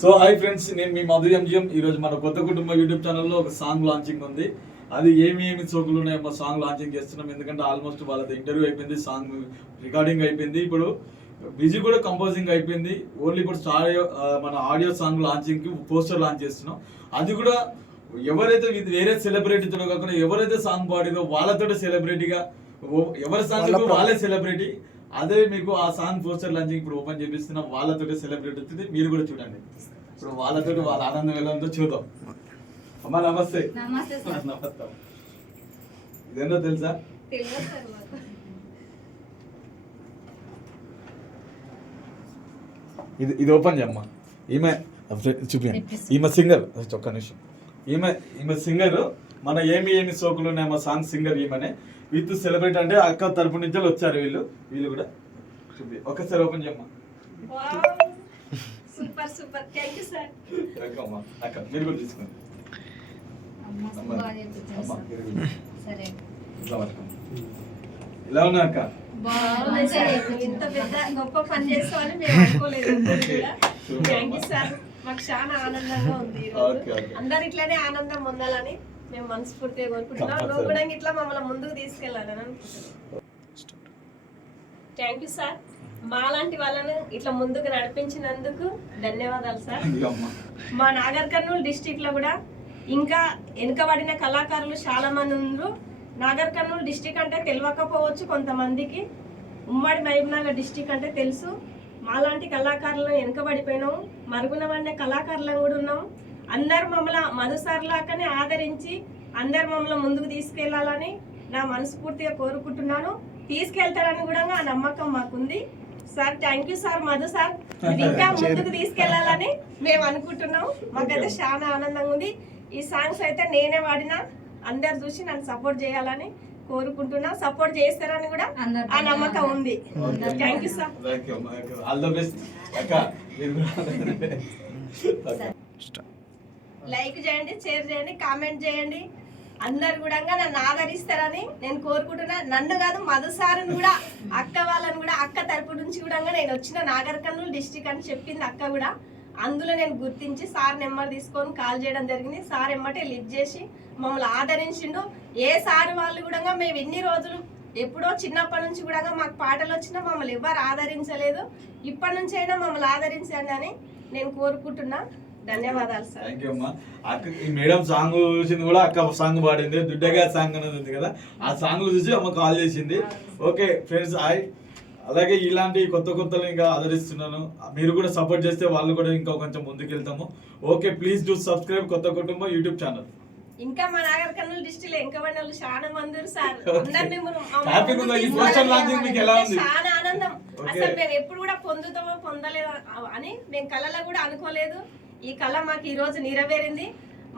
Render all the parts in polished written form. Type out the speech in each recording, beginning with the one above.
So hi friends, నేను మీ Madhu MGM. ఈరోజు మన కొత్త కుటుంబ యూట్యూబ్ ఛానల్లో ఒక సాంగ్ లాంచింగ్ ఉంది. అది ఏమి సోకులు ఉన్నాయో సాంగ్ లాంచింగ్ చేస్తున్నాం. ఎందుకంటే ఆల్మోస్ట్ వాళ్ళతో ఇంటర్వ్యూ అయిపోయింది, సాంగ్ రికార్డింగ్ అయిపోయింది, ఇప్పుడు మ్యూజిక్ కూడా కంపోజింగ్ అయిపోయింది. ఓన్లీ ఇప్పుడు మన ఆడియో సాంగ్ లాంచింగ్కి పోస్టర్ లాంచ్ చేస్తున్నాం. అది కూడా ఎవరైతే వేరే సెలబ్రిటీతో కాకుండా ఎవరైతే సాంగ్ పాడిరో వాళ్ళతో సెలబ్రిటీగా, ఎవరి సాంగ్ వాళ్ళే సెలబ్రిటీ. అదే మీకు ఆ సాంగ్ పోస్టర్ లాంచింగ్ ఇప్పుడు ఓపెన్ చేపిస్తున్నాం. వాళ్ళతో సెలబ్రేట్ అవుతుంది, మీరు కూడా చూడండి. ఇప్పుడు వాళ్ళతో వాళ్ళ ఆనందం ఎలా ఉందో చూద్దాం. అమ్మా నమస్తే. నమస్తే. ఇదేందో తెలుసా? ఇది ఓపెన్ చేయమ్మా. ఈమె చూపించండి. ఈమె సింగర్, ఒక్క నిమిషం. ఈమె సింగర్, మన ఏమి సోకులు ఉన్నాయి మా సాంగ్ సింగర్ ఈమెనే. విత్ సెలబ్రేట్ అంటే అక్క తరపు నుంచి వచ్చారు వీళ్ళు కూడా. ఒకసారి ఓపెన్ చేయమ్మా. Super super, thank you sir. అమ్మా అక్క మీరు కూడా తీసుకోండి. ఎలా ఉన్నా అక్క? ఇంత పెద్ద గొప్ప పని చేస్తామని మేము అనుకోలేదు. థ్యాంక్ యూ సార్, మాకు చాలా ఆనందంగా ఉంది. అందరు ఇట్లానే ఆనందం పొందాలని మేము మనస్ఫూర్తిగా కోరుకుంటున్నాం. నువ్వు కూడా ఇట్లా మమ్మల్ని ముందుకు తీసుకెళ్ళాలని అనుకుంటున్నాం. థ్యాంక్ యూ సార్, మాలాంటి వాళ్ళను ఇట్లా ముందుకు నడిపించినందుకు ధన్యవాదాలు సార్. మా నాగర్ కర్నూలు డిస్టిక్ లో కూడా ఇంకా వెనుకబడిన కళాకారులు చాలా మంది ఉన్నారు. నాగర్ కర్నూలు డిస్టిక్ అంటే తెలియకపోవచ్చు కొంతమందికి, ఉమ్మడి మహబూబ్నగర్ డిస్టిక్ అంటే తెలుసు. మాలాంటి కళాకారులను వెనుకబడిపోయినాము, మరుగున పడిన కళాకారులను కూడా ఉన్నాము. అందరు మమ్మల్ని మధుసార్లాకనే ఆదరించి అందరు మమ్మల్ని ముందుకు తీసుకెళ్లాలని నా మనస్ఫూర్తిగా కోరుకుంటున్నాను. తీసుకెళ్తారని కూడా ఆ నమ్మకం మాకుంది sir. Thank you sir, Madhu sir. ఇంకా ముందుకు తీసుకెళ్లాలని మేము అనుకుంటున్నాం. మాకైతే చాలా ఆనందంగా ఉంది. ఈ సాంగ్స్ అయితే నేనే వాడినా, అందరు చూసి నన్ను సపోర్ట్ చేయాలని కోరుకుంటున్నా. సపోర్ట్ చేస్తారని కూడా ఆ నమ్మకం ఉంది. Thank you sir. లైక్ చేయండి, షేర్ చేయండి, కామెంట్ చేయండి. అందరు కూడా నన్ను ఆదరిస్తారని నేను కోరుకుంటున్నా. నన్ను కాదు, మధు సార్ని కూడా, అక్క వాళ్ళని కూడా, అక్క తరపు నుంచి కూడా నేను వచ్చిన నాగర్ కర్నూలు డిస్టిక్ అని చెప్పింది అక్క కూడా. అందులో నేను గుర్తించి సార్ నెంబర్ తీసుకొని కాల్ చేయడం జరిగింది. సార్ ఎమ్మటే లిఫ్ట్ చేసి మమ్మల్ని ఆదరించిండు. ఏ సార్ వాళ్ళు కూడా మేము ఎన్ని రోజులు ఎప్పుడో చిన్నప్పటి నుంచి కూడా మాకు పాటలు వచ్చినా మమ్మల్ని ఎవరు ఆదరించలేదు. ఇప్పటి నుంచి అయినా మమ్మల్ని ఆదరించండి అని నేను కోరుకుంటున్నా. ధన్యవాదాలు సార్. థ్యాంక్ యూ అమ్మా. అక్క ఈ మేడం సాంగ్ చూసింది కూడా, అక్క సాంగ్ పాడింది, దుడ్డగా సాంగ్ అనేది ఉంది కదా, ఆ సాంగ్ చూసి అమ్మ కాల్ చేసింది. ఓకే ఫ్రెండ్స్, అలాగే ఇలాంటి కొత్తలు ఇంకా ఆదరిస్తున్నాను. మీరు కూడా సపోర్ట్ చేస్తే వాళ్ళు కూడా ఇంకా కొంచెం ముందుకెళ్తాము. ఓకే, ప్లీజ్ డూ సబ్స్క్రైబ్ కొత్త కుటుంబం యూట్యూబ్ ఛానల్. ఇంకా మా నాగర్ కర్నూలు డిస్ట్రిక్ట్ లో ఇంకా వాళ్ళు చాలా మంది సార్. చాలా ఆనందం. అసలు మేము ఎప్పుడు కూడా పొందుతామో పొందలేదు అని మేము కళలో కూడా అనుకోలేదు. ఈ కళ మాకు ఈ రోజు నెరవేరింది.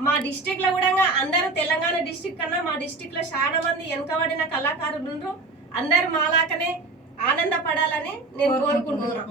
మా డిస్ట్రిక్ట్ లో కూడా అందరూ తెలంగాణ డిస్ట్రిక్ట్ కన్నా మా డిస్ట్రిక్ట్ లో చాలా మంది వెనుకబడిన కళాకారులు ఉన్నారు. అందరు మాలాకనే ఆనందపడాలని నేను కోరుకుంటున్నాను.